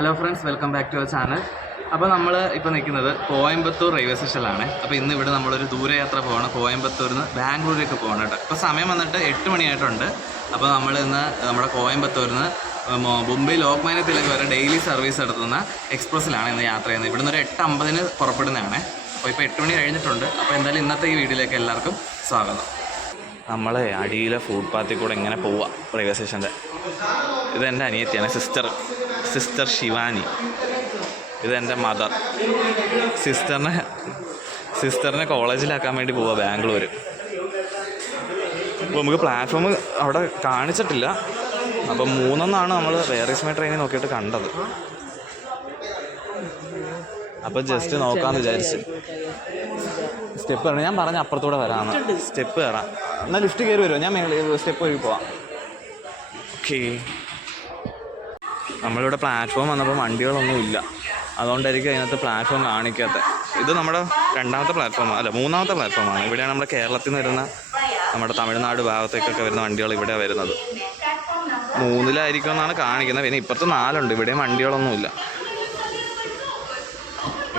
Hello friends, welcome back to our channel. അപ്പോൾ നമ്മൾ ഇപ്പോൾ നിൽക്കുന്നത് കോയമ്പത്തൂർ റെയിൽവേ സ്റ്റേഷനിലാണ്. അപ്പോൾ ഇന്ന് ഇവിടെ നമ്മളൊരു ദൂരയാത്ര പോകണം. കോയമ്പത്തൂരിൽ നിന്ന് ബാംഗ്ലൂരിലേക്ക് പോകണം കേട്ടോ. ഇപ്പോൾ സമയം വന്നിട്ട് 8 മണിയായിട്ടുണ്ട്. അപ്പോൾ നമ്മൾ ഇന്ന് നമ്മുടെ കോയമ്പത്തൂരിൽ നിന്ന് മുംബൈ ലോക്മാന്യ തിലക് വരെ ഡെയിലി സർവീസ് നടത്തുന്ന എക്സ്പ്രസ്സിലാണ് ഇന്ന് യാത്ര ചെയ്യുന്നത്. ഇവിടുന്ന് ഒരു 8:50 പുറപ്പെടുന്നതാണ്. അപ്പോൾ ഇപ്പോൾ 8 മണി കഴിഞ്ഞിട്ടുണ്ട്. അപ്പോൾ എന്തായാലും ഇന്നത്തെ ഈ വീഡിയോയിലേക്ക് എല്ലാവർക്കും സ്വാഗതം. നമ്മൾ അടിയിലെ ഫുട്പാത്തിൽ കൂടെ ഇങ്ങനെ പോവാം റെയിൽവേ സ്റ്റേഷൻ്റെ. ഇതെൻ്റെ അനിയത്തിയാണ്, സിസ്റ്റർ ശിവാനി. ഇതെൻ്റെ മദർ. സിസ്റ്ററിനെ കോളേജിലാക്കാൻ വേണ്ടി പോവാം ബാംഗ്ലൂർ. അപ്പോൾ നമുക്ക് പ്ലാറ്റ്ഫോം അവിടെ കാണിച്ചിട്ടില്ല. അപ്പം 3 നമ്മൾ വേറെ ട്രെയിനിൽ നോക്കിയിട്ട് കണ്ടത്. അപ്പം ജസ്റ്റ് നോക്കാമെന്ന് വിചാരിച്ച് സ്റ്റെപ്പ് കയറണം. ഞാൻ പറഞ്ഞ അപ്പുറത്തൂടെ വരാമെന്ന്. സ്റ്റെപ്പ് കയറാം. എന്നാൽ ലിഫ്റ്റ് കയറി വരുമോ? ഞാൻ സ്റ്റെപ്പ് വഴി പോവാം. ഓക്കേ. നമ്മളിവിടെ പ്ലാറ്റ്ഫോം വന്നപ്പോൾ വണ്ടികളൊന്നും ഇല്ല, അതുകൊണ്ടായിരിക്കും അതിനകത്ത് പ്ലാറ്റ്ഫോം കാണിക്കാത്തത്. ഇത് നമ്മുടെ 2ാമത്തെ പ്ലാറ്റ്ഫോമാണ്, അല്ല 3ാമത്തെ പ്ലാറ്റ്ഫോമാണ്. ഇവിടെയാണ് നമ്മുടെ കേരളത്തിൽ നിന്ന് വരുന്ന, നമ്മുടെ തമിഴ്നാട് ഭാഗത്തേക്കൊക്കെ വരുന്ന വണ്ടികൾ ഇവിടെയാണ് വരുന്നത്. 3-ലായിരിക്കും എന്നാണ് കാണിക്കുന്നത്. പിന്നെ ഇപ്പുറത്ത് 4 ഇവിടെയും വണ്ടികളൊന്നുമില്ല.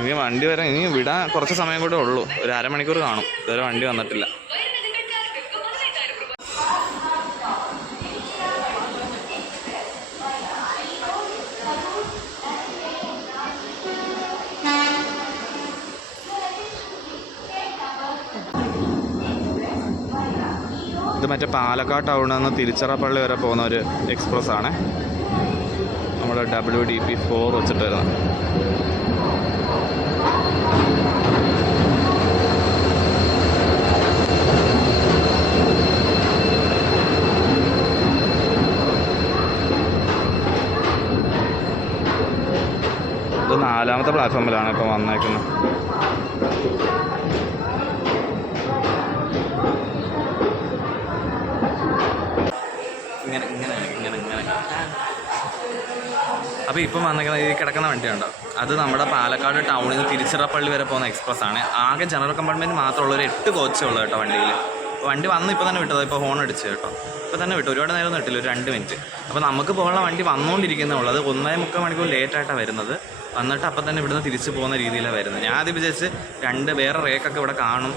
ഇനി വണ്ടി വരാൻ ഇനി വിടാൻ കുറച്ച് സമയം കൂടെ ഉള്ളൂ. ഒരു അരമണിക്കൂർ കാണും. ഇതുവരെ വണ്ടി വന്നിട്ടില്ല. ഇത് മറ്റേ പാലക്കാട് ടൗണിൽ നിന്ന് തിരുച്ചിറപ്പള്ളി വരെ പോകുന്ന ഒരു എക്സ്പ്രസ് ആണ്. നമ്മുടെ WDP4 വെച്ചിട്ട് വരുന്നത്. ഇത് 4ാമത്തെ പ്ലാറ്റ്ഫോമിലാണ് ഇപ്പോൾ വന്നേക്കുന്നത്. അപ്പോൾ ഇപ്പം വന്നിരിക്കുന്ന ഈ കിടക്കുന്ന വണ്ടിയുണ്ടോ, അത് നമ്മുടെ പാലക്കാട് ടൗണിൽ നിന്ന് തിരുച്ചിറപ്പള്ളി വരെ പോകുന്ന എക്സ്പ്രസ് ആണ്. ആകെ ജനറൽ കമ്പാർട്ട്മെൻറ്റ് മാത്രമുള്ള ഒരു 8 കോച്ചേ ഉള്ളൂ കേട്ടോ വണ്ടിയിൽ. വണ്ടി വന്ന് ഇപ്പോൾ തന്നെ വിട്ടത്. ഇപ്പോൾ ഹോൺ അടിച്ച് കേട്ടോ. ഇപ്പോൾ തന്നെ വിട്ടു. ഒരുപാട് നേരം ഇട്ടില്ല, ഒരു 2 മിനിറ്റ്. അപ്പോൾ നമുക്ക് പോകാനുള്ള വണ്ടി വന്നുകൊണ്ടിരിക്കുന്നേ ഉള്ളത്. 1.25 മണിക്കൂർ ലേറ്റായിട്ടാണ് വരുന്നത്. വന്നിട്ട് അപ്പം തന്നെ ഇവിടുന്ന് തിരിച്ച് പോകുന്ന രീതിയിലാണ് വരുന്നത്. ഞാൻ ആദ്യം വിചാരിച്ച് 2 വേറെ റേക്കൊക്കെ ഇവിടെ കാണും,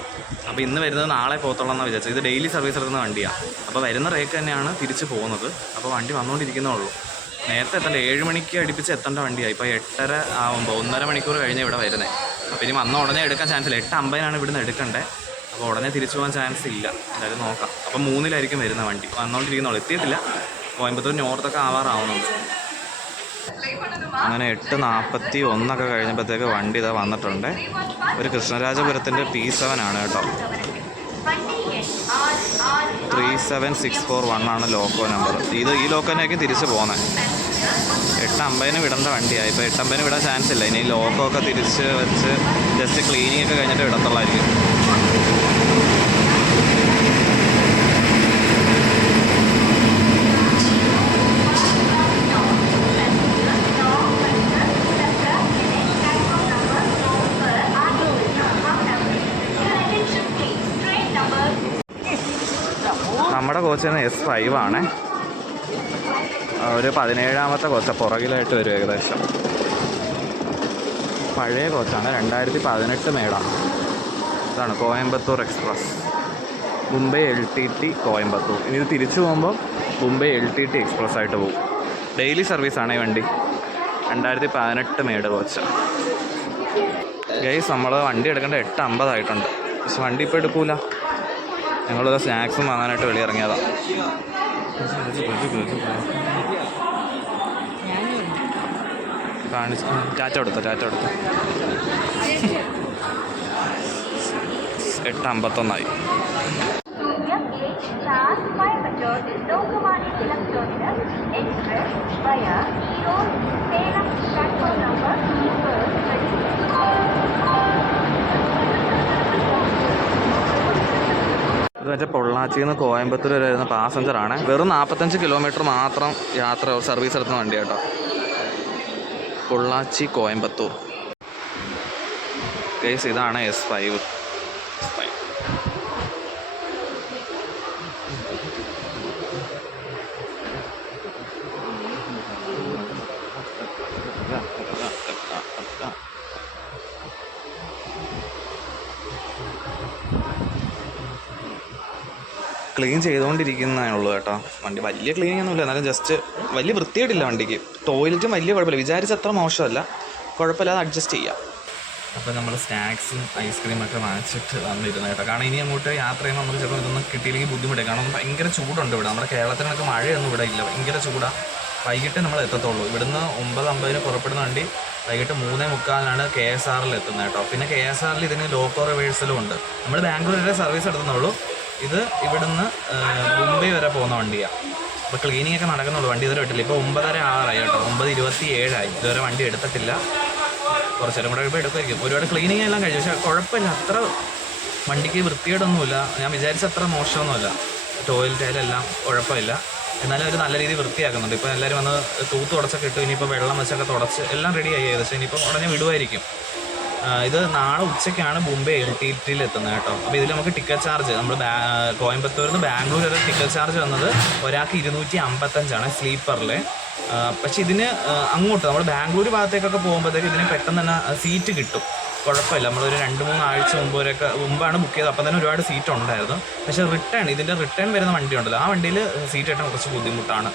അപ്പോൾ ഇന്ന് വരുന്നത് നാളെ പോകത്തുള്ളൂ എന്നാണ് വിചാരിച്ചത്. ഇത് ഡെയിലി സർവീസ് എടുക്കുന്ന വണ്ടിയാണ്. അപ്പോൾ വരുന്ന റേക്ക് തന്നെയാണ് തിരിച്ച് പോകുന്നത്. അപ്പോൾ വണ്ടി വന്നുകൊണ്ടിരിക്കുന്നേ ഉള്ളൂ. നേരത്തെ എത്തണ്ട, 7 മണിക്ക് അടുപ്പിച്ച് എത്തേണ്ട വണ്ടിയാണ്. ഇപ്പോൾ 8:30 ആകുമ്പോൾ 1.5 മണിക്കൂർ കഴിഞ്ഞ് ഇവിടെ വരുന്നത്. അപ്പോൾ ഇനി വന്ന ഉടനെ എടുക്കാൻ ചാൻസ് ഇല്ല. 8:50 ഇവിടുന്ന് എടുക്കണ്ടേ. അപ്പോൾ ഉടനെ തിരിച്ചു പോകാൻ ചാൻസ് ഇല്ല. എന്തായാലും നോക്കാം. അപ്പോൾ 3-ലായിരിക്കും വരുന്ന വണ്ടി. വന്നുകൊണ്ടിരിക്കുന്നുള്ളൂ, എത്തിയിട്ടില്ല. കോയമ്പത്തൂർ നോർത്തൊക്കെ ആവാറാവുന്നുണ്ട്. അങ്ങനെ 8:41 കഴിഞ്ഞപ്പോഴത്തേക്ക് വണ്ടി ഇതാ വന്നിട്ടുണ്ട്. ഒരു കൃഷ്ണരാജപുരത്തിൻ്റെ P7 ആണ് കേട്ടോ. 37641 ലോക്കോ നമ്പർ. ഈ ലോക്കോനായിരിക്കും തിരിച്ച് പോകുന്നത്. 8:50 വിടേണ്ട വണ്ടിയായി. ഇപ്പോൾ 8:50 വിടാൻ ചാൻസ് ഇല്ല. ഇനി ലോക്കോ ഒക്കെ തിരിച്ച് വെച്ച് ജസ്റ്റ് ക്ലീനിങ് ഒക്കെ കഴിഞ്ഞിട്ട് വിടത്തുള്ളായിരിക്കും. നമ്മുടെ കോച്ചിന് S5 ആണ്. ഒരു 17ാമത്തെ കോച്ച പുറകിലായിട്ട് വരും ഏകദേശം. പഴയ കോച്ചാണ്, 2018 മേടാണ്. ഇതാണ് കോയമ്പത്തൂർ എക്സ്പ്രസ്, മുംബൈ LTT കോയമ്പത്തൂർ. ഇനി ഇത് തിരിച്ചു പോകുമ്പോൾ മുംബൈ LTT എക്സ്പ്രസ് ആയിട്ട് പോകും. ഡെയിലി സർവീസാണ് ഈ വണ്ടി. 2018 മേട് കോച്ച. ഗൈസ്, നമ്മൾ വണ്ടി എടുക്കേണ്ട 8:50 ആയിട്ടുണ്ട്. പക്ഷെ വണ്ടി ഇപ്പോൾ എടുക്കൂല. ഞങ്ങളൊരു സ്നാക്സും വാങ്ങാനായിട്ട് വെളിയിറങ്ങിയതാണ്. ടാറ്റ കൊടുത്തു. 8:51 ഇത് മറ്റേ പൊള്ളാച്ചിയിൽ നിന്ന് കോയമ്പത്തൂർ വരെ വരുന്ന പാസഞ്ചറാണ്. വെറും 45 കിലോമീറ്റർ മാത്രം സർവീസ് എടുക്കുന്ന വണ്ടി കേട്ടോ. പൊള്ളാച്ചി കോയമ്പത്തൂർ. ഗൈസ്, ഇതാണ് S5. ക്ലീൻ ചെയ്തുകൊണ്ടിരിക്കുന്നതേ ഉള്ളൂ കേട്ടോ. വണ്ടി വലിയ ക്ലീനിങ് ഒന്നുമില്ല, എന്നാലും ജസ്റ്റ് വലിയ വൃത്തിയായിട്ടില്ല വണ്ടിക്ക്. ടോയ്ലറ്റും വലിയ കുഴപ്പമില്ല, വിചാരിച്ചത്ര മോശമല്ല, കുഴപ്പമില്ലാതെ അഡ്ജസ്റ്റ് ചെയ്യാം. അപ്പോൾ നമ്മൾ സ്നാക്സും ഐസ്ക്രീമൊക്കെ വാങ്ങിച്ചിട്ട് വന്നിരുന്നു കേട്ടോ. കാരണം ഇനി അങ്ങോട്ട് യാത്ര ചെയ്യുമ്പോൾ നമുക്ക് ചിലപ്പോൾ ഇതൊന്നും കിട്ടിയില്ലെങ്കിൽ ബുദ്ധിമുട്ടാണ്. കാരണം ഭയങ്കര ചൂടുണ്ട് ഇവിടെ. നമ്മുടെ കേരളത്തിനൊക്കെ മഴയൊന്നും ഇവിടെ ഇല്ല, ഭയങ്കര ചൂടാണ്. വൈകിട്ട് നമ്മൾ എത്തത്തുള്ളൂ. ഇവിടുന്ന് 9:50 പുറപ്പെടുന്ന വണ്ടി വൈകിട്ട് 3:45 KSRൽ എത്തുന്നത് കേട്ടോ. പിന്നെ KSRൽ ഇതിന് ലോക്കോ റിവേഴ്സലും ഉണ്ട്. നമ്മൾ ബാംഗ്ലൂർ വരെ സർവീസ് എടുത്തുന്നുള്ളൂ. ഇത് ഇവിടുന്ന് മുംബൈ വരെ പോകുന്ന വണ്ടിയാണ്. അപ്പോൾ ക്ലീനിങ് ഒക്കെ നടക്കുന്നുള്ളൂ, വണ്ടി ഇതുവരെ ഇട്ടില്ല. ഇപ്പോൾ 9:06 കേട്ടോ, 9:27 ഇതുവരെ വണ്ടി എടുത്തിട്ടില്ല. കുറച്ച് നേരം കൂടെ ഇപ്പോൾ എടുക്കുമായിരിക്കും. ഒരുപാട് ക്ലീനിങ് എല്ലാം കഴിഞ്ഞു, പക്ഷേ കുഴപ്പമില്ല, അത്ര വണ്ടിക്ക് വൃത്തികേടൊന്നുമില്ല. ഞാൻ വിചാരിച്ച അത്ര മോശമൊന്നുമില്ല. ടോയ്ലറ്റ് ആയാലെല്ലാം കുഴപ്പമില്ല, എന്നാലും അവർ നല്ല രീതിയിൽ വൃത്തിയാക്കുന്നുണ്ട്. ഇപ്പോൾ എല്ലാവരും വന്ന് തൂത്ത് തുടച്ചൊക്കെ ഇട്ടു. ഇനിയിപ്പോൾ വെള്ളം വെച്ചൊക്കെ തുടച്ച് എല്ലാം റെഡിയായി ഏകദേശം. ഇനിയിപ്പോൾ ഉടനെ വിടുമായിരിക്കും. ഇത് നാളെ ഉച്ചയ്ക്കാണ് മുംബൈ LTTയിൽ എത്തുന്നത് കേട്ടോ. അപ്പോൾ ഇതിൽ നമുക്ക് ടിക്കറ്റ് ചാർജ്, നമ്മൾ കോയമ്പത്തൂരിൽ നിന്ന് ബാംഗ്ലൂർ വരെ ടിക്കറ്റ് ചാർജ് വന്നത് ഒരാൾക്ക് 255 സ്ലീപ്പറിൽ. പക്ഷേ ഇതിന് അങ്ങോട്ട് നമ്മൾ ബാംഗ്ലൂർ ഭാഗത്തേക്കൊക്കെ പോകുമ്പോഴത്തേക്ക് ഇതിന് പെട്ടെന്ന് തന്നെ സീറ്റ് കിട്ടും, കുഴപ്പമില്ല. നമ്മളൊരു 2-3 ആഴ്ച മുമ്പാണ് ബുക്ക് ചെയ്തത്, അപ്പം തന്നെ ഒരുപാട് സീറ്റ് ഉണ്ടായിരുന്നു. പക്ഷേ ഇതിൻ്റെ റിട്ടേൺ വരുന്ന വണ്ടി ഉണ്ടല്ലോ, ആ വണ്ടിയിൽ സീറ്റ് കിട്ടാൻ കുറച്ച് ബുദ്ധിമുട്ടാണ്.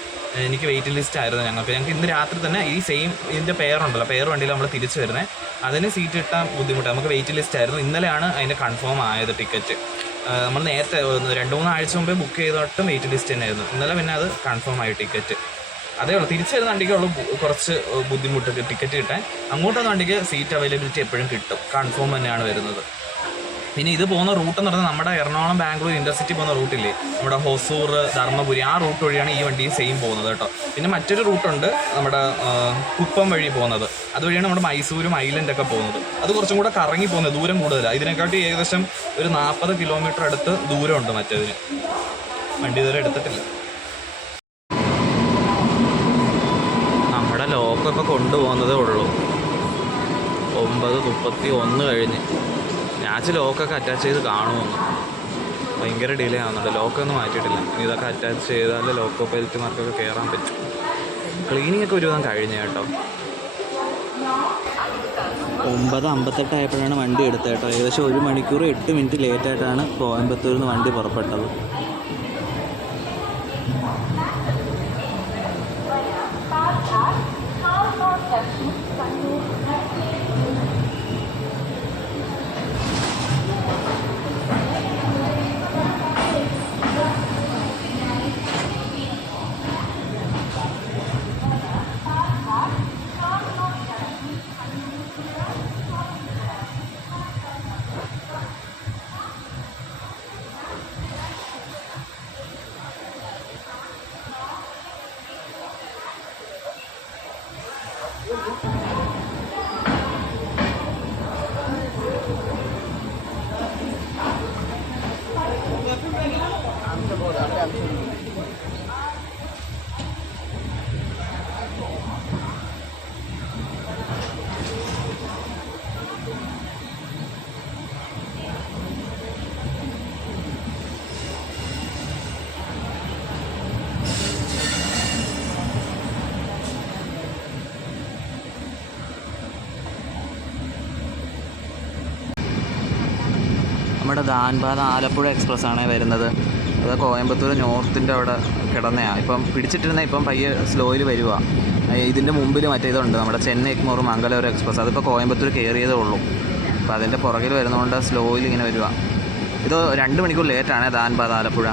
എനിക്ക് വെയിറ്റിംഗ് ലിസ്റ്റ് ആയിരുന്നു ഞങ്ങൾക്ക് ഇന്ന് രാത്രി തന്നെ ഈ സെയിം ഇതിൻ്റെ പെയറുണ്ടല്ലോ, പെയർ വണ്ടിയിൽ നമ്മൾ തിരിച്ചു വരുന്നത്, അതിന് സീറ്റ് കിട്ടാൻ ബുദ്ധിമുട്ടാണ്. നമുക്ക് വെയിറ്റിംഗ് ലിസ്റ്റ് ആയിരുന്നു. ഇന്നലെയാണ് അതിൻ്റെ കൺഫേം ആയത് ടിക്കറ്റ്. നമ്മൾ നേരത്തെ 2-3 ആഴ്ച മുമ്പേ ബുക്ക് ചെയ്തിട്ടും വെയിറ്റിംഗ് ലിസ്റ്റ് തന്നെയായിരുന്നു. ഇന്നലെ പിന്നെ അത് കൺഫേം ആയി ടിക്കറ്റ്. അതേ ഉള്ളൂ, തിരിച്ചു വരുന്ന വണ്ടിക്കുള്ളൂ കുറച്ച് ബുദ്ധിമുട്ട് ടിക്കറ്റ് കിട്ടാൻ. അങ്ങോട്ടുള്ള വണ്ടിക്ക് സീറ്റ് അവൈലബിലിറ്റി എപ്പോഴും കിട്ടും, കൺഫേം തന്നെയാണ് വരുന്നത്. പിന്നെ ഇത് പോകുന്ന റൂട്ട് എന്ന് പറയുന്നത് നമ്മുടെ എറണാകുളം ബാംഗ്ലൂർ ഇൻ്റർസിറ്റി പോകുന്ന റൂട്ടില്ലേ, നമ്മുടെ ഹൊസൂർ ധർമ്മപുരി, ആ റൂട്ട് വഴിയാണ് ഈ വണ്ടി സെയിം പോകുന്നത് കേട്ടോ. പിന്നെ മറ്റൊരു റൂട്ടുണ്ട് നമ്മുടെ കുപ്പം വഴി പോകുന്നത്, അതുവഴിയാണ് നമ്മുടെ മൈസൂരും ഐലൻഡൊക്കെ പോകുന്നത്. അത് കുറച്ചും കൂടെ കറങ്ങി പോകുന്നത്, ദൂരം കൂടുതലാണ്. ഇതിനെക്കാട്ടി ഏകദേശം ഒരു 40 കിലോമീറ്റർ അടുത്ത് ദൂരമുണ്ട് മറ്റേതിന്. വണ്ടി ഇതുവരെ എടുത്തിട്ടില്ല. നമ്മുടെ ലോക്കൊക്കെ കൊണ്ടുപോകുന്നതേ ഉള്ളൂ. 9:31 കഴിഞ്ഞ്. ഞാൻ ലോക്കൊക്കെ അറ്റാച്ച് ചെയ്ത് കാണുമെന്ന്, ഭയങ്കര ഡിലേ ആവുന്നുണ്ട്. ലോക്കൊന്നും മാറ്റിയിട്ടില്ല. ഇനി ഇതൊക്കെ അറ്റാച്ച് ചെയ്താൽ ലോക്കോ പൈലറ്റുമാർക്കൊക്കെ കയറാൻ പറ്റും. ക്ലീനിങ് ഒക്കെ ഒരുവിധം കഴിഞ്ഞ കേട്ടോ. 9:58 ആയപ്പോഴാണ് വണ്ടി എടുത്തത് കേട്ടോ. ഏകദേശം 1 മണിക്കൂർ 8 മിനിറ്റ് ലേറ്റായിട്ടാണ് കോയമ്പത്തൂരിൽ നിന്ന് വണ്ടി പുറപ്പെട്ടത്. നമ്മുടെ ധാൻബാദ് ആലപ്പുഴ എക്സ്പ്രസ് ആണ് വരുന്നത്. അത് കോയമ്പത്തൂർ നോർത്തിൻ്റെ അവിടെ കിടന്നതാണ്. ഇപ്പം പിടിച്ചിട്ടിരുന്ന ഇപ്പം പയ്യെ സ്ലോയിൽ വരിക. ഇതിൻ്റെ മുമ്പിൽ മറ്റേതുണ്ട്, നമ്മുടെ ചെന്നൈ എഗ്മോർ മംഗലൂരു എക്സ്പ്രസ്. അതിപ്പോൾ കോയമ്പത്തൂർ കയറിയതേ ഉള്ളൂ. അപ്പോൾ അതിൻ്റെ പുറകിൽ വരുന്നതുകൊണ്ട് സ്ലോയിൽ ഇങ്ങനെ വരിക. ഇത് 2 മണിക്കൂർ ലേറ്റാണ് ധാൻബാദ് ആലപ്പുഴ.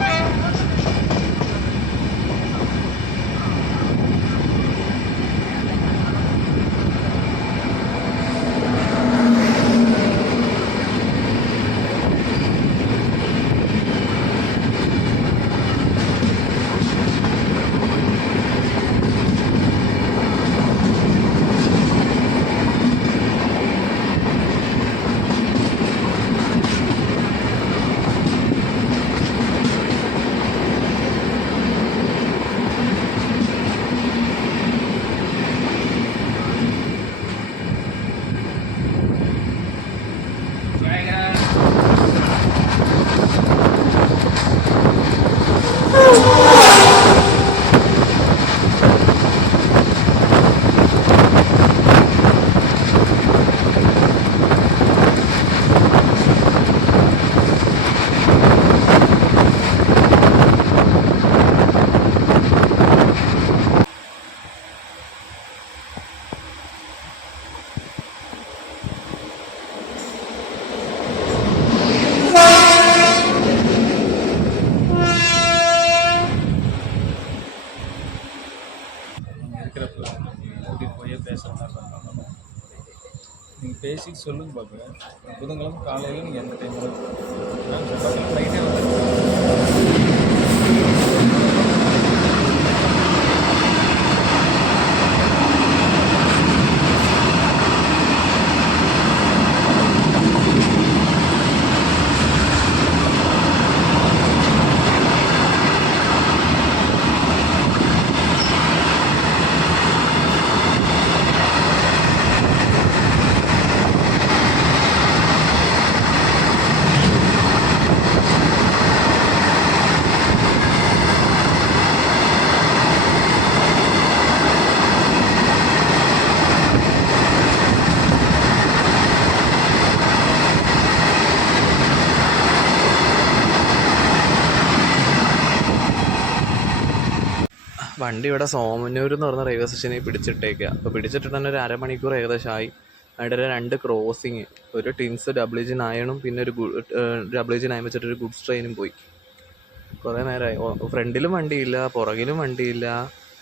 வெளியே பேசுகிற மாதிரி இருந்தாலும் நீங்கள் பேசிட்டு சொல்லுங்க பார்க்குறேன். புதன்கிழமை காலையில் நீங்கள் எந்த டைம் மேம் செவ்வாய்க்கிழமை நைட்டே வந்து വണ്ടി ഇവിടെ സോമന്നൂർ എന്ന് പറഞ്ഞ റെയിൽവേ സ്റ്റേഷനിൽ പിടിച്ചിട്ടേക്കുക. അപ്പോൾ പിടിച്ചിട്ട് തന്നെ ഒരു അരമണിക്കൂർ ഏകദേശമായി. അതിൻ്റെ 2 ക്രോസിങ്, ഒരു ടിൻസ് WG9 പിന്നെ ഒരു WG9 വെച്ചിട്ടൊരു ഗുഡ്സ് ട്രെയിനും പോയി. കുറേ നേരമായി. ഫ്രണ്ടിലും വണ്ടിയില്ല, പുറകിലും വണ്ടിയില്ല.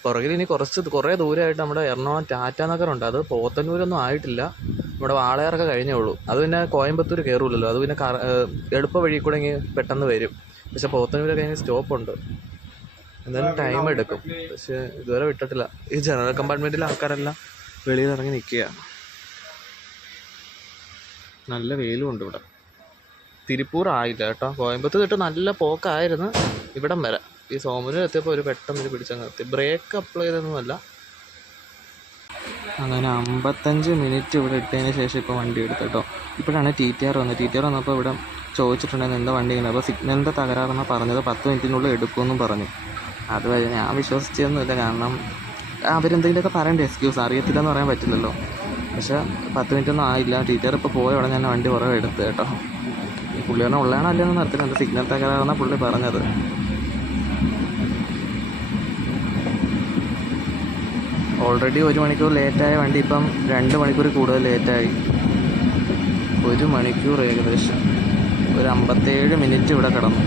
പുറകിൽ ഇനി കുറേ ദൂരമായിട്ട് നമ്മുടെ എറണാകുളം ടാറ്റ നഗറുണ്ട്. അത് പോത്തന്നൂരൊന്നും ആയിട്ടില്ല, നമ്മുടെ വാളയാറൊക്കെ കഴിഞ്ഞേ ഉള്ളൂ. അത് പിന്നെ കോയമ്പത്തൂർ കയറൂലല്ലോ, അത് പിന്നെ എളുപ്പ വഴി കൂടെ ഇങ്ങനെ പെട്ടെന്ന് വരും. പക്ഷെ പോത്തന്നൂരൊക്കെ കഴിഞ്ഞ് സ്റ്റോപ്പുണ്ട്, എന്തായാലും ടൈം എടുക്കും. പക്ഷെ ഇതുവരെ വിട്ടിട്ടില്ല. ഈ ജനറൽ കമ്പാർട്ട്മെൻറ്റിലെ ആൾക്കാരെല്ലാം വെളിയിൽ ഇറങ്ങി നിൽക്കുക. നല്ല വെയിലും ഉണ്ട് ഇവിടെ. തിരുപ്പൂർ ആയില്ല കേട്ടോ, കോയമ്പത്തൂർ തൊട്ട് നല്ല പോക്കായിരുന്നു ഇവിടം വരെ. ഈ സോമനൂർ എത്തിയപ്പോൾ ഒരു പെട്ടെന്ന് പിടിച്ചങ്ങ് നിർത്തി. ബ്രേക്ക് അപ്ലൈ ചെയ്തൊന്നുമല്ല. അങ്ങനെ 55 മിനിറ്റ് ഇവിടെ ഇട്ടതിന് ശേഷം ഇപ്പോൾ വണ്ടി എടുത്തു കേട്ടോ. ഇപ്പോഴാണ് TTR വന്നത്. TTR വന്നപ്പോൾ ഇവിടെ ചോദിച്ചിട്ടുണ്ടായിരുന്നു എന്താ വണ്ടി ഇങ്ങനെ. അപ്പോൾ സിഗ്നലിൻ്റെ തകരാറെന്നാണ് പറഞ്ഞത്, 10 മിനിറ്റിനുള്ളിൽ എടുക്കുമെന്നും പറഞ്ഞു. അതുവരെ ഞാൻ വിശ്വസിച്ചൊന്നുമില്ല, കാരണം അവരെന്തെങ്കിലുമൊക്കെ പറയണ്ടേ എക്സ്ക്യൂസ്, അറിയത്തില്ലെന്ന് പറയാൻ പറ്റില്ലല്ലോ. പക്ഷേ 10 മിനിറ്റൊന്നും ആയില്ല. TTR ഇപ്പോൾ പോയ ഉടനെ ഞാൻ വണ്ടി കുറവ് എടുത്ത് കേട്ടോ. പുള്ളി പറഞ്ഞാൽ ഉള്ളതാണോ അല്ലെന്ന് നടത്തുന്നുണ്ട്, സിഗ്നൽ തകരാറെന്നാണ് പുള്ളി പറഞ്ഞത്. ഓൾറെഡി 1 മണിക്കൂർ ലേറ്റായ വണ്ടി ഇപ്പം 2 മണിക്കൂർ കൂടുതൽ ലേറ്റായി. 1 മണിക്കൂർ ഏകദേശം ഒരു 57 മിനിറ്റ് ഇവിടെ കിടന്നു.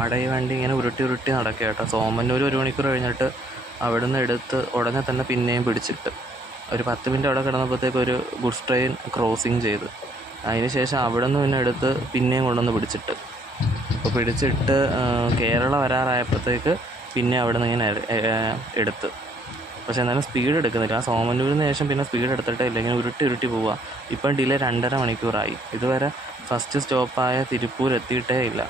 നമ്മുടെ ഈ വണ്ടി ഇങ്ങനെ ഉരുട്ടി നടക്കുക കേട്ടോ. സോമന്നൂർ 1 മണിക്കൂർ കഴിഞ്ഞിട്ട് അവിടെ നിന്ന് എടുത്ത് ഉടനെ തന്നെ പിന്നെയും പിടിച്ചിട്ട് ഒരു 10 മിനിറ്റ് അവിടെ കിടന്നപ്പോഴത്തേക്ക് ഒരു ഗുഡ്സ് ട്രെയിൻ ക്രോസിങ് ചെയ്ത്, അതിന് ശേഷം അവിടെ നിന്ന് പിന്നെ എടുത്ത് പിന്നെയും കൊണ്ടുവന്ന് പിടിച്ചിട്ട് അപ്പോൾ പിടിച്ചിട്ട് കേരള വരാറായപ്പോഴത്തേക്ക് പിന്നെ അവിടെ നിന്ന് ഇങ്ങനെ എടുത്ത്. പക്ഷേ എന്നാലും സ്പീഡ് എടുക്കുന്നില്ല. ആ സോമന്നൂരിന് ശേഷം പിന്നെ സ്പീഡ് എടുത്തിട്ടേ ഇല്ല, ഇങ്ങനെ ഉരുട്ടി പോവുക. ഇപ്പം ഡിലേ 2.5 മണിക്കൂറായി. ഇതുവരെ ഫസ്റ്റ് സ്റ്റോപ്പായ തിരുപ്പൂർ എത്തിയിട്ടേ ഇല്ല.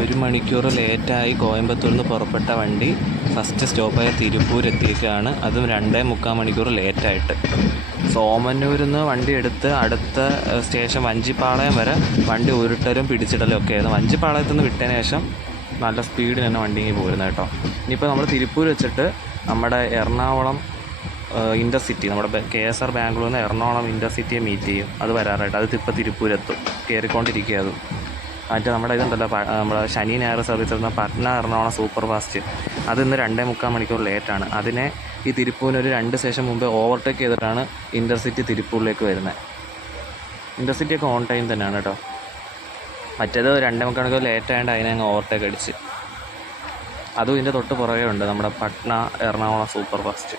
1 മണിക്കൂർ ലേറ്റായി കോയമ്പത്തൂരിൽ നിന്ന് പുറപ്പെട്ട വണ്ടി ഫസ്റ്റ് സ്റ്റോപ്പായ തിരുപ്പൂർ എത്തിയിരിക്കുകയാണ്. അതും 2.25 മണിക്കൂർ ലേറ്റായിട്ട്. സോമന്നൂരിൽ നിന്ന് വണ്ടി എടുത്ത് അടുത്ത സ്റ്റേഷൻ വഞ്ചിപ്പാളയം വരെ വണ്ടി ഉരുട്ടലും പിടിച്ചിടലും ഒക്കെ ആയിരുന്നു. വഞ്ചിപ്പാളയത്തിൽ നിന്ന് വിട്ടതിന് ശേഷം നല്ല സ്പീഡിൽ തന്നെ വണ്ടി പോരുന്നത് കേട്ടോ. ഇനിയിപ്പോൾ നമ്മൾ തിരുപ്പൂർ വെച്ചിട്ട് നമ്മുടെ എറണാകുളം ഇൻ്റർസിറ്റി, നമ്മുടെ KSR ബാംഗ്ലൂരിൽ നിന്ന് എറണാകുളം ഇൻ്റർസിറ്റിയെ മീറ്റ് ചെയ്യും. അത് വരാറായിട്ട് അത് ഇപ്പോൾ തിരുപ്പൂരെത്തും, കയറിക്കൊണ്ടിരിക്കുക. അതും മറ്റേ നമ്മുടെ ഇതുണ്ടല്ലോ, നമ്മുടെ ശനി ഞായർ സർവീസ് വരുന്ന പട്ന എറണാകുളം സൂപ്പർ ഫാസ്റ്റ്, അത് ഇന്ന് 2.25 മണിക്കൂർ ലേറ്റാണ്. അതിനെ ഈ തിരുപ്പൂരിന് ഒരു 2 സ്റ്റേഷൻ മുമ്പേ ഓവർടേക്ക് ചെയ്തിട്ടാണ് ഇൻ്റർസിറ്റി തിരുപ്പൂരിലേക്ക് വരുന്നത്. ഇൻ്റർസിറ്റിയൊക്കെ ഓൺ ടൈം തന്നെയാണ് കേട്ടോ. മറ്റേത് 2.25 മണിക്കൂർ ലേറ്റായതുകൊണ്ട് അതിനെ അങ്ങ് ഓവർടേക്ക് അടിച്ച്. അതും ഇതിൻ്റെ തൊട്ട് പുറകെ ഉണ്ട് നമ്മുടെ പട്ന എറണാകുളം സൂപ്പർ ഫാസ്റ്റ്.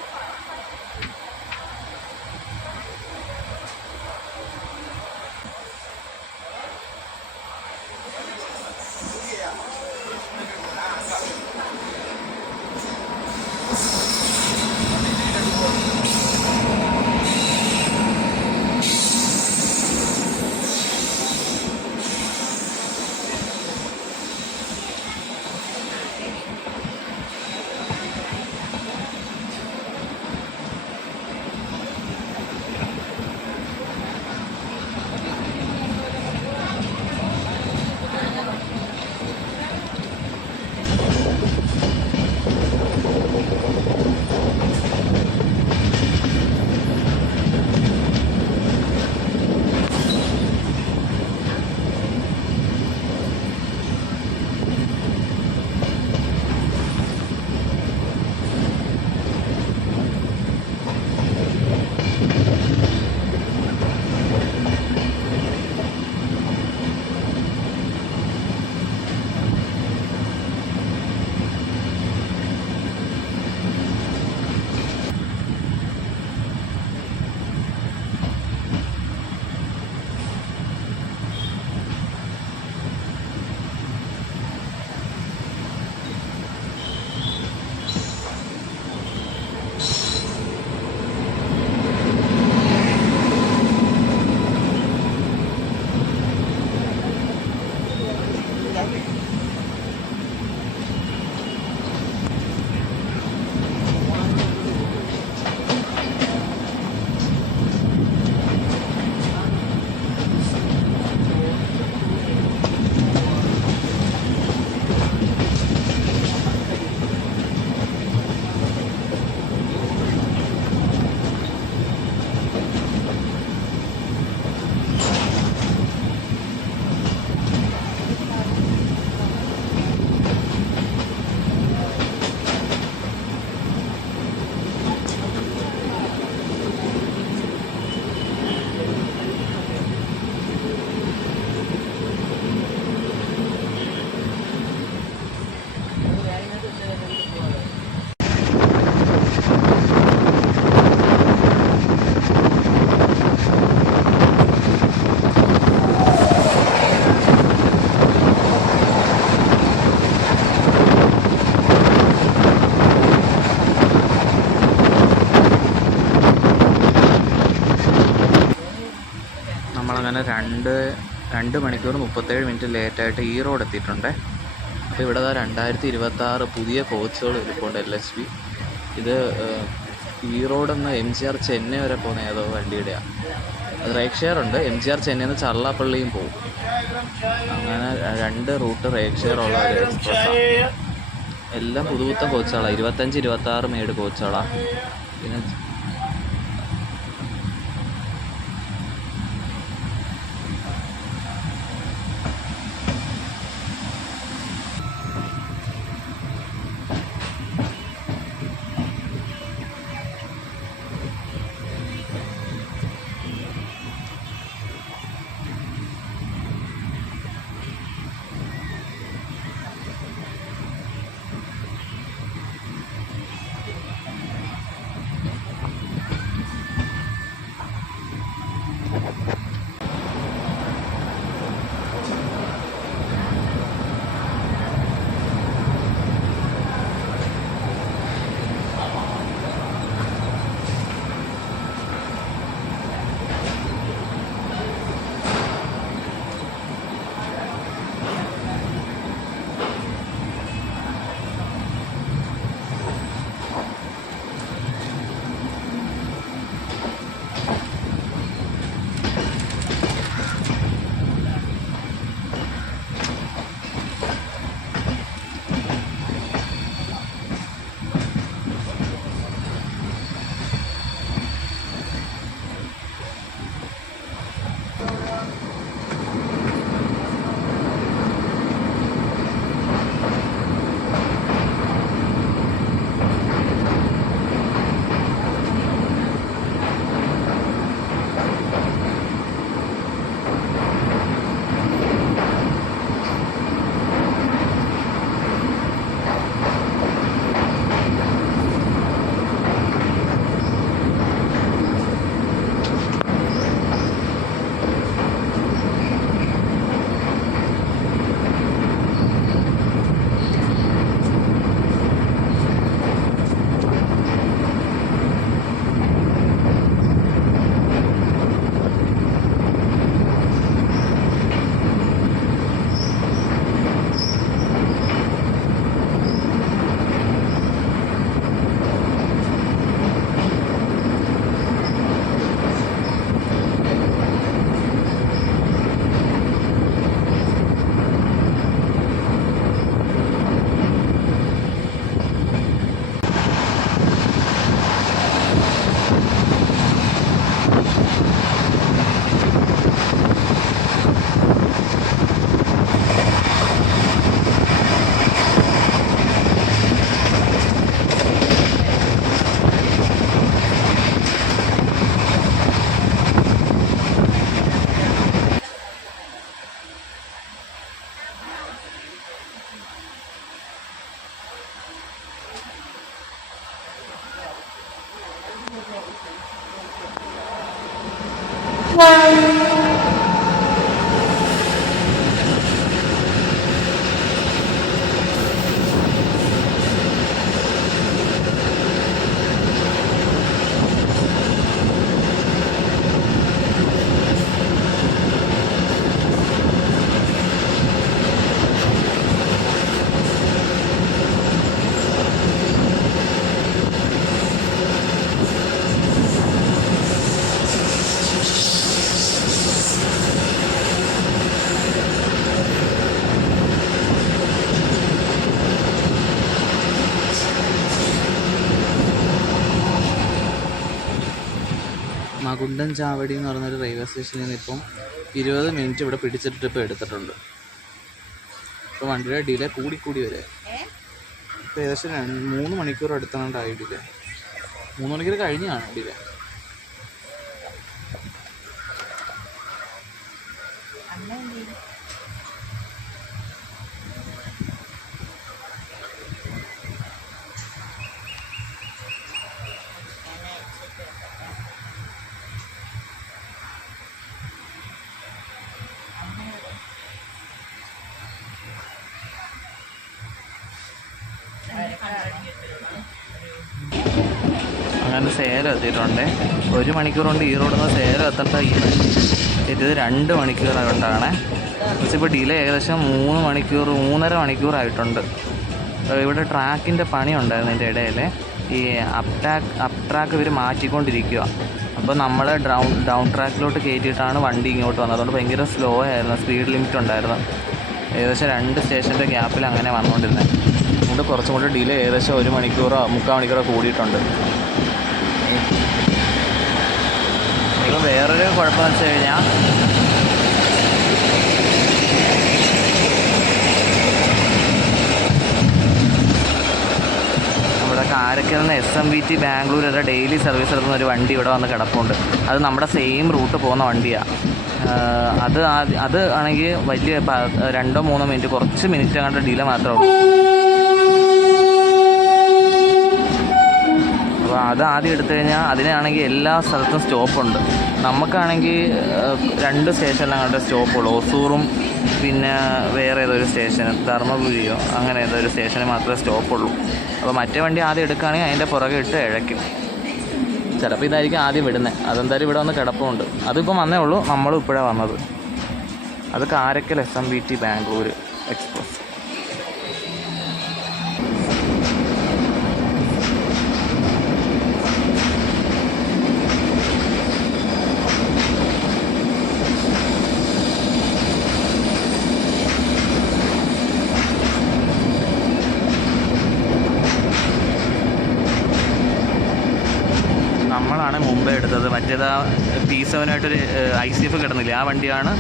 നമ്മളങ്ങനെ 2 മണിക്കൂർ 37 മിനിറ്റ് ലേറ്റായിട്ട് ഈറോഡ് എത്തിയിട്ടുണ്ട്. അപ്പോൾ ഇവിടെ 2026 പുതിയ കോച്ചുകൾ ഇരിപ്പുണ്ട് LHV. ഇത് ഈറോഡെന്ന് MGR ചെന്നൈ വരെ പോകുന്ന ഏതോ വണ്ടിയുടെയാണ്. അത് റേക്ക് ഷെയർ ഉണ്ട്. MGR ചെന്നൈയിൽ നിന്ന് ചള്ളാപ്പള്ളിയും പോകും. അങ്ങനെ 2 റൂട്ട് റേക്ക് ഷെയർ ഉള്ള ഒരു എക്സ്പ്രസ്സാണ്. എല്ലാം പുതുപുത്തൻ കോച്ചുകളാണ്. 25-26 മേഡ് കോച്ചുകളാണ്. പിന്നെ കുണ്ടൻ ചാവടി എന്ന് പറഞ്ഞൊരു റെയിൽവേ സ്റ്റേഷനിൽ നിന്ന് ഇപ്പം 20 മിനിറ്റ് ഇവിടെ പിടിച്ചിട്ട് ഇപ്പോൾ എടുത്തിട്ടുണ്ട്. ഇപ്പോൾ വണ്ടിയുടെ ഡിലേ കൂടി വരെ ഇപ്പോൾ ഏകദേശം 3 മണിക്കൂർ അടുത്താണ്ടായി ഡിലേ. 3 മണിക്കൂർ കഴിഞ്ഞാണ് ഡിലേ. അങ്ങനെ സേലം എത്തിയിട്ടുണ്ട്. 1 മണിക്കൂർ കൊണ്ട് ഈ റോഡിൽ നിന്ന് സേലം എത്തേണ്ട ഈ എത്തിയത് 2 മണിക്കൂറായിട്ടാണ്. ഇപ്പോൾ ഡിലേ ഏകദേശം 3 മണിക്കൂർ 3.5 മണിക്കൂറായിട്ടുണ്ട്. ഇവിടെ ട്രാക്കിൻ്റെ പണി ഉണ്ടായിരുന്നു ഇതിൻ്റെ ഇടയിൽ. ഈ അപ്പ് ട്രാക്ക് ഇവർ മാറ്റിക്കൊണ്ടിരിക്കുക. അപ്പോൾ നമ്മൾ ഡൗൺ ട്രാക്കിലോട്ട് കയറ്റിയിട്ടാണ് വണ്ടി ഇങ്ങോട്ട് വന്നത്. അതുകൊണ്ട് ഭയങ്കര സ്ലോ ആയിരുന്നു. സ്പീഡ് ലിമിറ്റ് ഉണ്ടായിരുന്നു. ഏകദേശം 2 സ്റ്റേഷൻ്റെ ഗ്യാപ്പിൽ അങ്ങനെ വന്നുകൊണ്ടിരുന്നത്. അതുകൊണ്ട് കുറച്ചും കൂടി ഡിലേ ഏകദേശം 1 മണിക്കൂറോ 3/4 മണിക്കൂറോ കൂടിയിട്ടുണ്ട്. ഇപ്പോൾ വേറൊരു കുഴപ്പമെന്ന് വെച്ച് കഴിഞ്ഞാൽ നമ്മുടെ കാരക്കൽ നിന്ന് SMVT ബാംഗ്ലൂർ വരെ ഡെയിലി സർവീസ് നടത്തുന്ന ഒരു വണ്ടി ഇവിടെ വന്ന് കിടപ്പുണ്ട്. അത് നമ്മുടെ സെയിം റൂട്ട് പോകുന്ന വണ്ടിയാണ്. അത് ആണെങ്കിൽ വലിയ 2-3 മിനിറ്റ്, കുറച്ച് മിനിറ്റ് അങ്ങോട്ട് ഡിലേ മാത്രമേ ഉള്ളൂ. അപ്പോൾ അത് ആദ്യം എടുത്തു കഴിഞ്ഞാൽ അതിനാണെങ്കിൽ എല്ലാ സ്ഥലത്തും സ്റ്റോപ്പുണ്ട്. നമുക്കാണെങ്കിൽ 2 സ്റ്റേഷനിലങ്ങോട്ട് സ്റ്റോപ്പുള്ളൂ. ഒസൂറും പിന്നെ വേറെ ഏതൊരു സ്റ്റേഷൻ ധർമ്മപുരിയോ അങ്ങനെ ഏതൊരു സ്റ്റേഷന് മാത്രമേ സ്റ്റോപ്പുള്ളൂ. അപ്പോൾ മറ്റേ വണ്ടി ആദ്യം എടുക്കുകയാണെങ്കിൽ അതിൻ്റെ പുറകെ ഇട്ട് ഇഴയ്ക്കും. ചിലപ്പോൾ ഇതായിരിക്കും ആദ്യം വിടുന്നത്. അതെന്തായാലും ഇവിടെ വന്ന് കിടപ്പുണ്ട്. അതിപ്പോൾ വന്നേ ഉള്ളൂ. നമ്മളും ഇപ്പോഴാണ് വന്നത്. അത് കാരക്കൽ SMVT ബാംഗ്ലൂർ എക്സ്പ്രസ്. നമ്മളാണ് മുമ്പേ എടുത്തത്. മറ്റേത് P7 ICF കിടന്നില്ല. ആ വണ്ടിയാണ്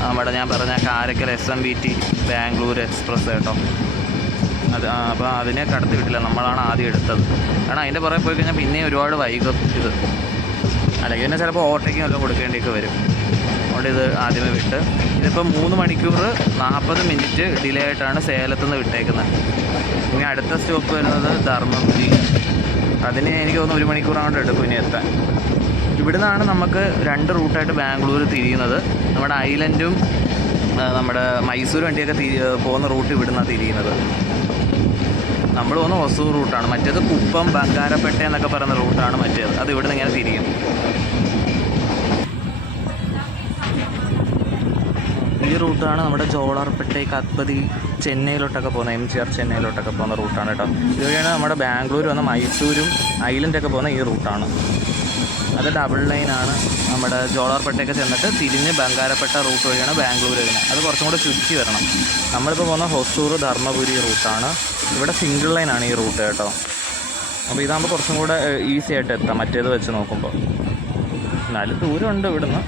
നമ്മുടെ ഞാൻ പറഞ്ഞ കാരക്കൽ SMVT ബാംഗ്ലൂർ എക്സ്പ്രസ് കേട്ടോ. അപ്പോൾ അതിനെ കടത്തി വിട്ടില്ല. നമ്മളാണ് ആദ്യം എടുത്തത്. കാരണം അതിൻ്റെ പുറകെ പോയി കഴിഞ്ഞാൽ പിന്നെയും ഒരുപാട് വൈകും ഇത്. അല്ലെങ്കിൽ പിന്നെ ചിലപ്പോൾ ഓവർടേക്കിംഗ് വല്ലതും കൊടുക്കേണ്ടിയൊക്കെ വരും. അതുകൊണ്ട് ഇത് ആദ്യമേ വിട്ട്. ഇതിപ്പോൾ 3 മണിക്കൂർ 40 മിനിറ്റ് ഡിലേ ആയിട്ടാണ് സേലത്തുനിന്ന് വിട്ടേക്കുന്നത്. ഇനി അടുത്ത സ്റ്റോപ്പ് വരുന്നത് ധർമ്മപുരി. അതിന് എനിക്ക് തോന്നുന്നു 1 മണിക്കൂർ അങ്ങോട്ട് എടുക്കും ഇനി എത്താൻ. ഇവിടെ നിന്നാണ് നമുക്ക് 2 റൂട്ടായിട്ട് ബാംഗ്ലൂർ തിരിയുന്നത്. നമ്മുടെ ഐലൻഡും നമ്മുടെ മൈസൂർ വണ്ടിയൊക്കെ പോകുന്ന റൂട്ട് ഇവിടെ നിന്നാണ് തിരിയുന്നത്. നമ്മൾ പോകുന്ന ഒസൂർ റൂട്ടാണ്. മറ്റേത് കുപ്പം ബംഗാരപ്പെട്ട എന്നൊക്കെ പറയുന്ന റൂട്ടാണ് മറ്റേത്. അത് ഇവിടെ നിന്ന് ഇങ്ങനെ തിരിയും. ഈ റൂട്ടാണ് നമ്മുടെ ജോളാർപേട്ട, കത്പതി, ചെന്നൈയിലോട്ടൊക്കെ പോകുന്ന MGR ചെന്നൈയിലോട്ടൊക്കെ പോകുന്ന റൂട്ടാണ് കേട്ടോ. ഇതുവഴിയാണ് നമ്മുടെ ബാംഗ്ലൂർ വന്ന് മൈസൂരും ഐലൻഡൊക്കെ പോകുന്ന ഈ റൂട്ടാണ്. അത് ഡബിൾ ലൈനാണ്. നമ്മുടെ ജോളാർപേട്ടയൊക്കെ ചെന്നിട്ട് തിരിഞ്ഞ് ബംഗാരപ്പെട്ട റൂട്ട് വഴിയാണ് ബാംഗ്ലൂർ വരുന്നത്. അത് കുറച്ചും കൂടെ ചുറ്റി വരണം. നമ്മളിപ്പോൾ പോകുന്ന ഹൊസൂർ ധർമ്മപുരി റൂട്ടാണ്. ഇവിടെ സിംഗിൾ ലൈനാണ് ഈ റൂട്ട് കേട്ടോ. അപ്പോൾ ഇതാകുമ്പോൾ കുറച്ചും കൂടെ ഈസി ആയിട്ട് എത്താം മറ്റേത് വെച്ച് നോക്കുമ്പോൾ. എന്നാലും ദൂരമുണ്ട് ഇവിടുന്ന്.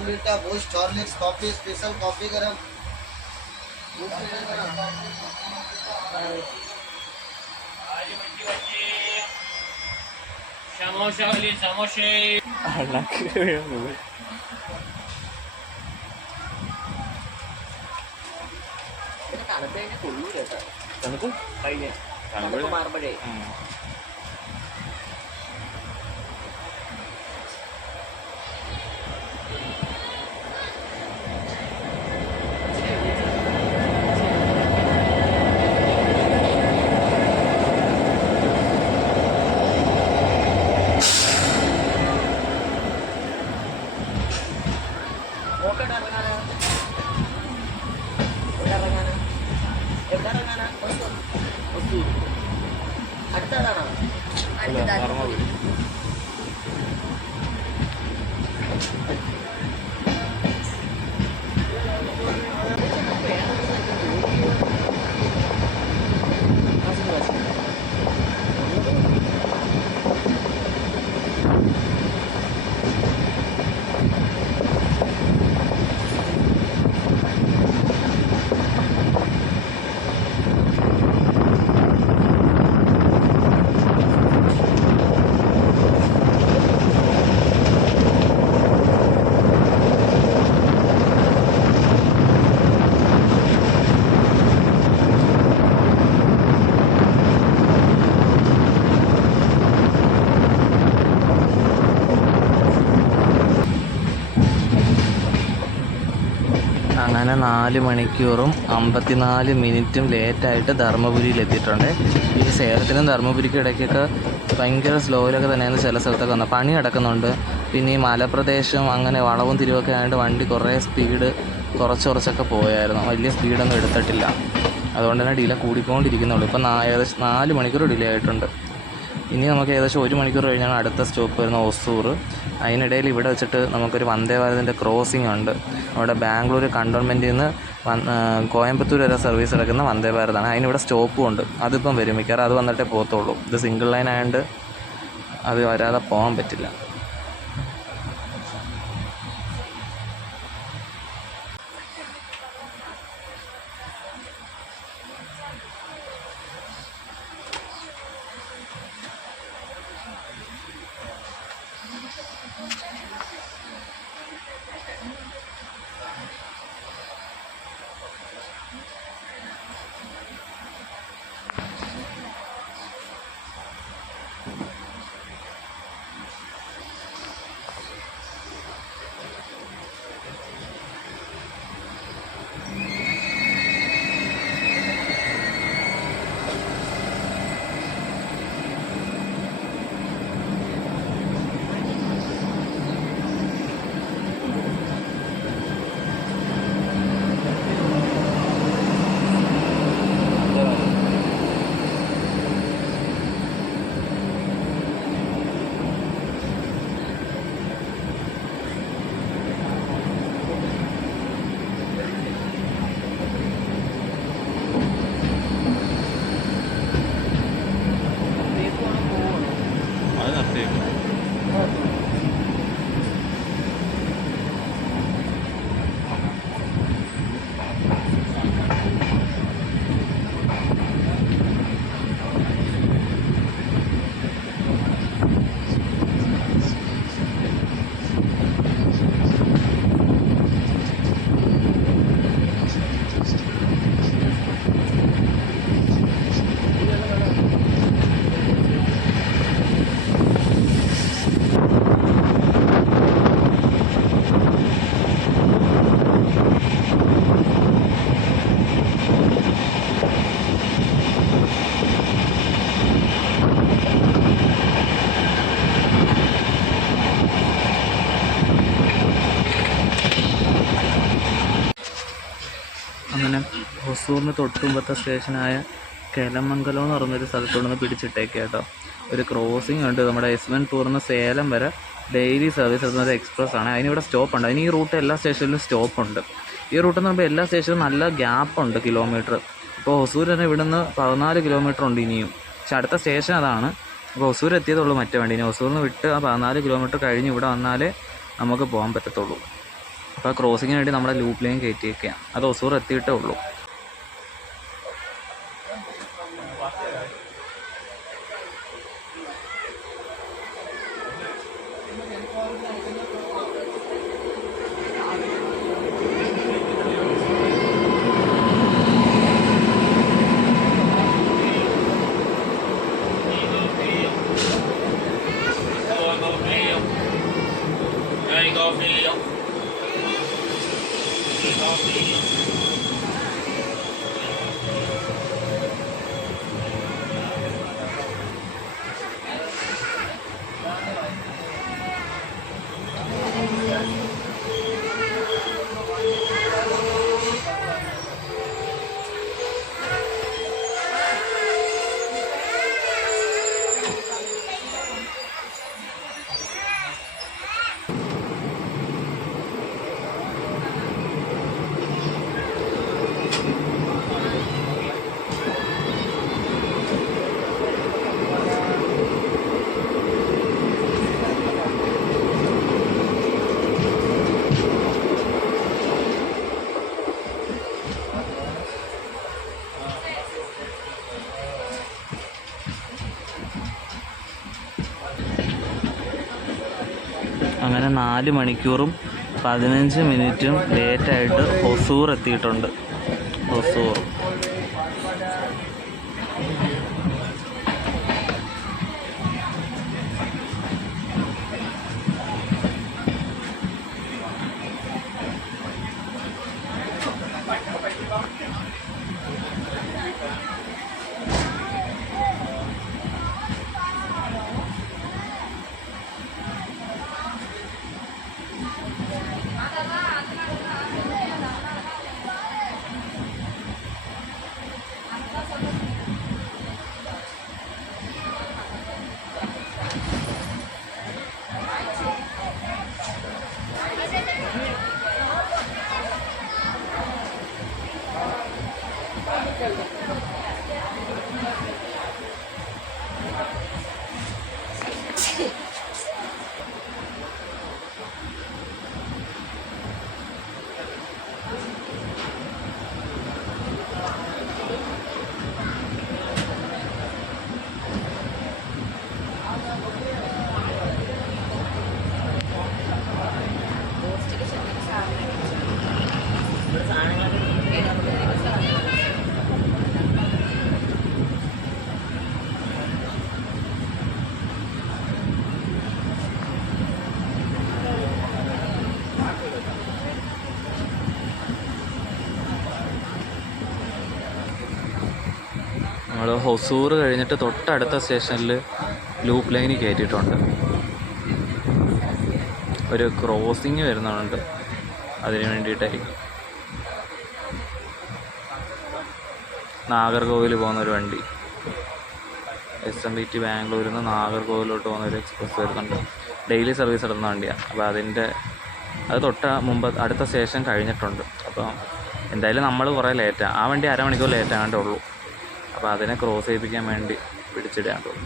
Bournvita, boost, Horlicks, coffee special, coffee गरम। തണുപ്പ് മാറുമ്പോഴേ അടുത്തതാണോ? അങ്ങനെ 4 മണിക്കൂറും 54 മിനിറ്റും ലേറ്റായിട്ട് ധർമ്മപുരിയിലെത്തിയിട്ടുണ്ട്. ഈ സേലത്തിനും ധർമ്മപുരിക്കും ഇടയ്ക്കൊക്കെ ഭയങ്കര സ്ലോയിലൊക്കെ തന്നെയാണ് ചില സ്ഥലത്തൊക്കെ വന്നത്. പണി നടക്കുന്നുണ്ട്. പിന്നെ ഈ മലപ്രദേശം അങ്ങനെ വളവും തിരിവൊക്കെ ആയതുകൊണ്ട് വണ്ടി കുറേ സ്പീഡ് കുറച്ചൊക്കെ പോയായിരുന്നു. വലിയ സ്പീഡൊന്നും എടുത്തിട്ടില്ല. അതുകൊണ്ട് തന്നെ ഡിലേ കൂടിക്കൊണ്ടിരിക്കുന്നുള്ളൂ. ഇപ്പം ഏകദേശം 4 മണിക്കൂർ ഡിലേ ആയിട്ടുണ്ട്. ഇനി നമുക്ക് ഏകദേശം 1 മണിക്കൂർ കഴിഞ്ഞാണ് അടുത്ത സ്റ്റോപ്പ് വരുന്ന ഒസൂർ. അതിനിടയിൽ ഇവിടെ വെച്ചിട്ട് നമുക്കൊരു വന്ദേ ഭാരതിൻ്റെ ക്രോസിംഗ് ഉണ്ട്. അവിടെ ബാംഗ്ലൂർ കണ്ടോൺമെൻറ്റിൽ നിന്ന് കോയമ്പത്തൂർ വരെ സർവീസ് എടുക്കുന്ന വന്ദേ ഭാരതാണ്. അതിനിവിടെ സ്റ്റോപ്പും ഉണ്ട്. അതിപ്പം വരും മിക്കവാറും. അത് വന്നിട്ടേ പോകത്തുള്ളൂ. ഇത് സിംഗിൾ ലൈൻ ആയതുകൊണ്ട് അത് വരാതെ പോകാൻ പറ്റില്ല. അങ്ങനെ ഹൊസൂറിന് തൊട്ടുമ്പത്തെ സ്റ്റേഷനായ കെലമംഗലം എന്ന് പറഞ്ഞൊരു സ്ഥലത്തോടൊന്ന് പിടിച്ചിട്ടേക്ക് കേട്ടോ. ഒരു ക്രോസിംഗ് ഉണ്ട്. നമ്മുടെ യശ്വന്ത്പൂറിൽ നിന്ന് സേലം വരെ ഡെയിലി സർവീസ് എടുക്കുന്നത് എക്സ്പ്രസ് ആണ്. അതിനിവിടെ സ്റ്റോപ്പുണ്ട്. അതിന് ഈ റൂട്ട് എല്ലാ സ്റ്റേഷനിലും സ്റ്റോപ്പുണ്ട്. ഈ റൂട്ട് എന്ന് പറയുമ്പോൾ എല്ലാ സ്റ്റേഷനിലും നല്ല ഗ്യാപ്പുണ്ട് കിലോമീറ്റർ. ഇപ്പോൾ ഹൊസൂർ തന്നെ ഇവിടുന്ന് 14 കിലോമീറ്റർ ഉണ്ട് ഇനിയും. പക്ഷെ അടുത്ത സ്റ്റേഷൻ അതാണ്. അപ്പോൾ ഹൊസൂർ എത്തിയതുള്ളൂ മറ്റേ വണ്ടി. ഇനി ഹൊസൂറിൽ നിന്ന് വിട്ട് ആ 14 കിലോമീറ്റർ കഴിഞ്ഞ് ഇവിടെ വന്നാലേ നമുക്ക് പോകാൻ പറ്റത്തുള്ളൂ. അപ്പോൾ ക്രോസിങ്ങിന് വേണ്ടി നമ്മുടെ ലൂപ്പ് ലൈൻ കയറ്റിയൊക്കെയാണ്. അത് ഒസൂർ എത്തിയിട്ടേ ഉള്ളൂ. അങ്ങനെ 4 മണിക്കൂറും 15 മിനിറ്റും ലേറ്റായിട്ട് ഹൊസൂർ എത്തിയിട്ടുണ്ട്. ഹൊസൂർ നമ്മൾ ഹൊസൂർ കഴിഞ്ഞിട്ട് തൊട്ടടുത്ത സ്റ്റേഷനിൽ ലൂപ്പ് ലൈനിൽ കയറ്റിയിട്ടുണ്ട്. ഒരു ക്രോസിങ് വരുന്നുണ്ട്, അതിന് വേണ്ടിയിട്ടായിരിക്കും. നാഗർകോവിൽ പോകുന്നൊരു വണ്ടി, SMBT ബാംഗ്ലൂരിൽ നിന്ന് നാഗർകോവിലോട്ട് പോകുന്നൊരു എക്സ്പ്രസ് വരുന്നുണ്ട്. ഡെയിലി സർവീസ് ഇടുന്ന വണ്ടിയാണ്. അപ്പോൾ അത് മുമ്പ് അടുത്ത സ്റ്റേഷൻ കഴിഞ്ഞിട്ടുണ്ട്. അപ്പോൾ എന്തായാലും നമ്മൾ കുറേ ലേറ്റാണ്. ആ വണ്ടി അരമണിക്കൂർ ലേറ്റാകണ്ടേ ഉള്ളൂ. അപ്പോൾ അതിനെ ക്രോസ് ചെയ്യിപ്പിക്കാൻ വേണ്ടി പിടിച്ചിടാണ്ടുള്ളൂ.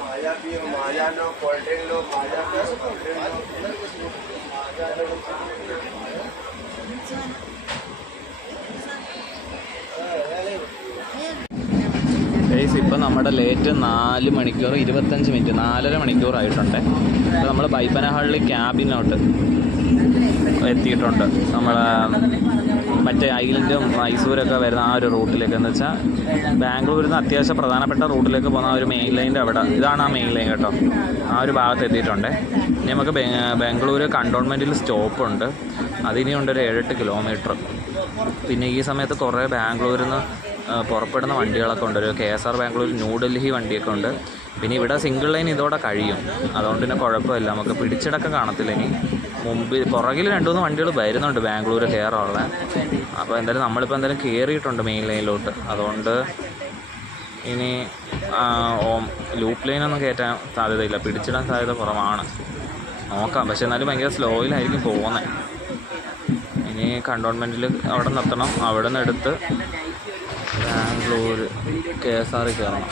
माजा पियो, माजा लो, कोल्ड ड्रिंक लो, माजा पियो, कोल्ड ड्रिंक लो, माजा लो। ഗൈസ് ഇപ്പം നമ്മുടെ ലേറ്റ് 4 മണിക്കൂർ 25 മിനിറ്റ് 4.5 മണിക്കൂറായിട്ടുണ്ട്. ഇപ്പോൾ നമ്മൾ ബൈപ്പനഹള്ളി ക്യാബിനോട്ട് എത്തിയിട്ടുണ്ട്. നമ്മൾ മറ്റേ ഐലൻഡും മൈസൂരൊക്കെ വരുന്ന ആ ഒരു റൂട്ടിലേക്ക്, എന്ന് വെച്ചാൽ ബാംഗ്ലൂരിൽ നിന്ന് അത്യാവശ്യം പ്രധാനപ്പെട്ട റൂട്ടിലേക്ക് പോകുന്ന ആ ഒരു മെയിൻ ലൈൻ്റെ അവിടെ, ഇതാണ് ആ മെയിൻ ലൈൻ കേട്ടോ. ആ ഒരു ഭാഗത്ത് എത്തിയിട്ടുണ്ട്. ഇനി നമുക്ക് ബാംഗ്ലൂർ കണ്ടോൺമെൻറ്റിൽ സ്റ്റോപ്പുണ്ട്. അതിനിയുണ്ട് ഒരു 7-8 കിലോമീറ്റർ. പിന്നെ ഈ സമയത്ത് കുറേ ബാംഗ്ലൂരിൽ നിന്ന് പുറപ്പെടുന്ന വണ്ടികളൊക്കെ ഉണ്ട്. ഒരു KSR ബാംഗ്ലൂർ ന്യൂഡൽഹി വണ്ടിയൊക്കെ ഉണ്ട്. പിന്നെ ഇവിടെ സിംഗിൾ ലൈൻ ഇതോടെ കഴിയും, അതുകൊണ്ട് തന്നെ കുഴപ്പമില്ല, നമുക്ക് പിടിച്ചിടക്കം കാണത്തില്ല. ഇനി മുമ്പിൽ പുറകിൽ 2-3 വണ്ടികൾ വരുന്നുണ്ട് ബാംഗ്ലൂർ കയറാനുള്ള. അപ്പോൾ എന്തായാലും നമ്മളിപ്പോൾ എന്തായാലും കയറിയിട്ടുണ്ട് മെയിൻ ലൈനിലോട്ട്. അതുകൊണ്ട് ഇനി ലൂപ്പ് ലൈനൊന്നും കയറ്റാൻ സാധ്യതയില്ല, പിടിച്ചിടാൻ സാധ്യത കുറവാണ്. നോക്കാം, പക്ഷെ എന്നാലും ഭയങ്കര സ്ലോയിലായിരിക്കും പോകുന്നത്. ഇനി കണ്ടോൺമെൻറ്റിൽ അവിടെ നിർത്തണം, അവിടെ നിന്ന് എടുത്ത് ബാംഗ്ലൂർ KSR കയറണം.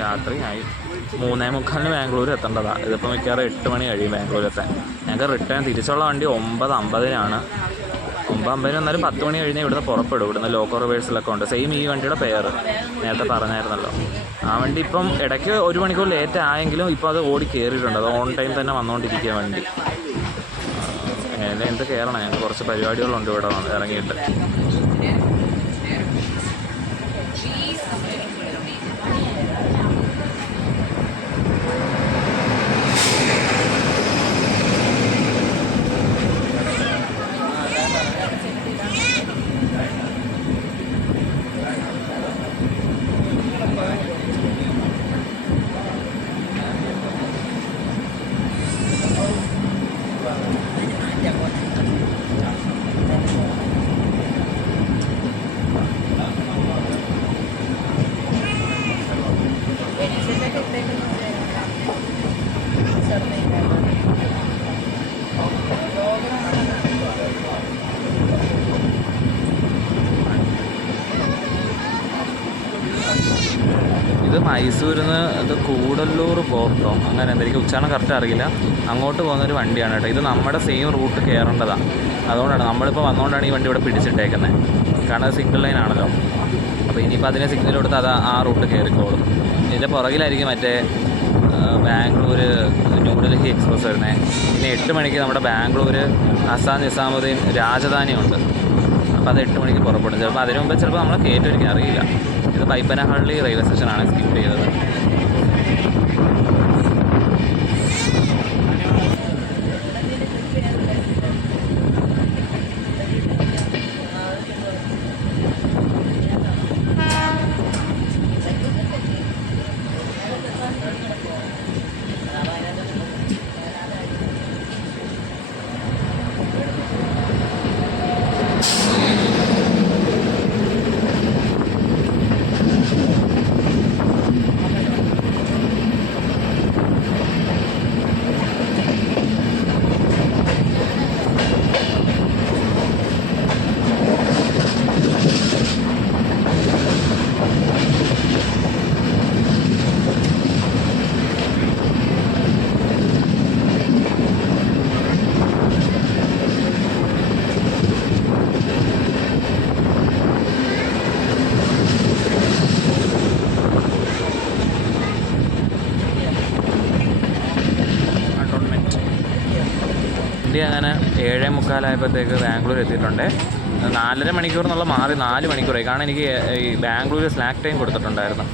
രാത്രിയായി 3:45 ബാംഗ്ലൂർ എത്തേണ്ടതാണ്. ഇതിപ്പോൾ മിക്കവാറും 8 മണി കഴിയും ബാംഗ്ലൂർ എത്താൻ. ഞങ്ങൾക്ക് റിട്ടേൺ തിരിച്ചുള്ള വണ്ടി 9:50 9:50 എന്നാലും 10 മണി കഴിഞ്ഞാൽ ഇവിടുന്ന് പുറപ്പെടും. ഇവിടുന്ന് ലോക്കൽ റിവേഴ്സിലൊക്കെ ഉണ്ട്. സെയിം ഈ വണ്ടിയുടെ പെയർ നേരത്തെ പറഞ്ഞായിരുന്നല്ലോ. ആ വണ്ടി ഇപ്പം ഇടയ്ക്ക് 1 മണിക്കൂർ ലേറ്റ് ആയെങ്കിലും ഇപ്പോൾ അത് ഓടി കയറിയിട്ടുണ്ട്. അത് ഓൺ ടൈം തന്നെ വന്നുകൊണ്ടിരിക്കുക വണ്ടി. എന്ത് കയറണം, ഞങ്ങൾക്ക് കുറച്ച് പരിപാടികളുണ്ട് ഇവിടെ ഇറങ്ങിയിട്ട്. ഇത് മൈസൂരിൽ നിന്ന് ഇത് കൂടല്ലൂർ പോർട്ടോ അങ്ങനെ എന്തെങ്കിലും ഉച്ചാരണം കറക്റ്റ് അറിയില്ല, അങ്ങോട്ട് പോകുന്നൊരു വണ്ടിയാണ് കേട്ടോ. ഇത് നമ്മുടെ സെയിം റൂട്ട് കയറേണ്ടതാണ്. അതുകൊണ്ടാണ് നമ്മളിപ്പോൾ വന്നുകൊണ്ടാണ് ഈ വണ്ടി ഇവിടെ പിടിച്ചിട്ടേക്കുന്നത്. കാരണം അത് സിംഗിൾ ലൈൻ ആണല്ലോ. അപ്പോൾ ഇനിയിപ്പോൾ അതിനെ സിഗ്നൽ കൊടുത്ത് അത് ആ റൂട്ട് കയറിക്കോളും. ഇതിൻ്റെ പുറകിലായിരിക്കും മറ്റേ ബാംഗ്ലൂർ ന്യൂഡൽഹി എക്സ്പ്രസ് വരുന്നത്. പിന്നെ 8 മണിക്ക് നമ്മുടെ ബാംഗ്ലൂർ ആസാം നിസാമുദ്ദീൻ രാജധാനി ഉണ്ട്. അപ്പോൾ അത് 8 മണിക്ക് പുറപ്പെടും. ചിലപ്പോൾ അതിന് മുമ്പ് ചിലപ്പോൾ നമ്മൾ കയറ്റൊരിക്കും അറിയില്ല. ഇത് ബൈപ്പനഹള്ളി റെയിൽവേ സ്റ്റേഷനാണ് സ്കിപ്പ് ചെയ്തത്. അങ്ങനെ 7:45 ബാംഗ്ലൂർ എത്തിയിട്ടുണ്ട്. 4.5 മണിക്കൂർ എന്നുള്ള മാറി 4 മണിക്കൂറായി. കാരണം എനിക്ക് ഈ ബാംഗ്ലൂർ സ്ലാക്ക് ടൈം കൊടുത്തിട്ടുണ്ടായിരുന്നു.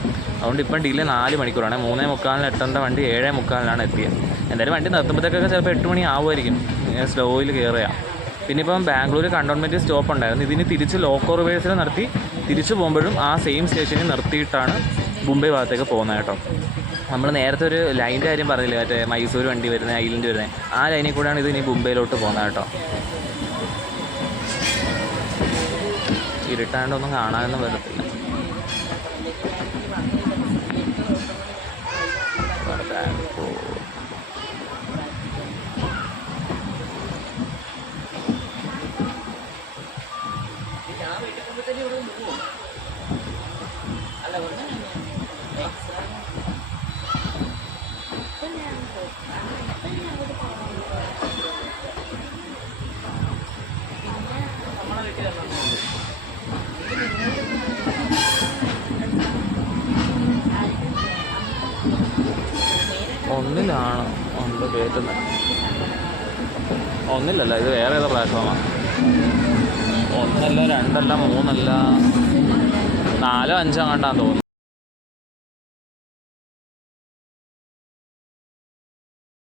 അതുകൊണ്ട് ഇപ്പം ഡിലേ 4 മണിക്കൂറാണ്. 3:45 എത്തേണ്ട വണ്ടി 7:45 എത്തിയത്. എന്തായാലും വണ്ടി നിർത്തുമ്പോഴത്തേക്കൊക്കെ ചിലപ്പോൾ 8 മണി ആവുമായിരിക്കും. സ്ലോയിൽ കയറുക. പിന്നെ ഇപ്പം ബാംഗ്ലൂർ കണ്ടോൺമെൻറ്റ് സ്റ്റോപ്പ് ഉണ്ടായിരുന്നു. ഇതിന് തിരിച്ച് ലോക്കൽ റിവേഴ്സിൽ നിർത്തി തിരിച്ചു പോകുമ്പോഴും ആ സെയിം സ്റ്റേഷനിൽ നിർത്തിയിട്ടാണ് മുംബൈ ഭാഗത്തേക്ക് പോകുന്നത് കേട്ടോ. നമ്മൾ നേരത്തെ ഒരു ലൈൻ്റെ കാര്യം പറഞ്ഞില്ലേ, മറ്റേ മൈസൂർ വണ്ടി വരുന്നത്, ഐലൻഡ് വരുന്നത്, ആ ലൈനിൽ കൂടെയാണ് ഇത് ഇനി മുംബൈയിലോട്ട് പോകുന്നത് കേട്ടോ. ഇരുട്ടായതുകൊണ്ടൊന്നും കാണാനൊന്നും പറ്റത്തില്ല. ഒന്നിലാണ് ഉണ്ട് കയറ്റുന്നത്. ഒന്നില്ലല്ല, ഇത് വേറെ ഏതോ പ്ലാറ്റ്ഫോമാണ്. ഒന്നല്ല, രണ്ടല്ല, മൂന്നല്ല, 4 5 അങ്ങാണ്ടാന്ന് തോന്നുന്നു.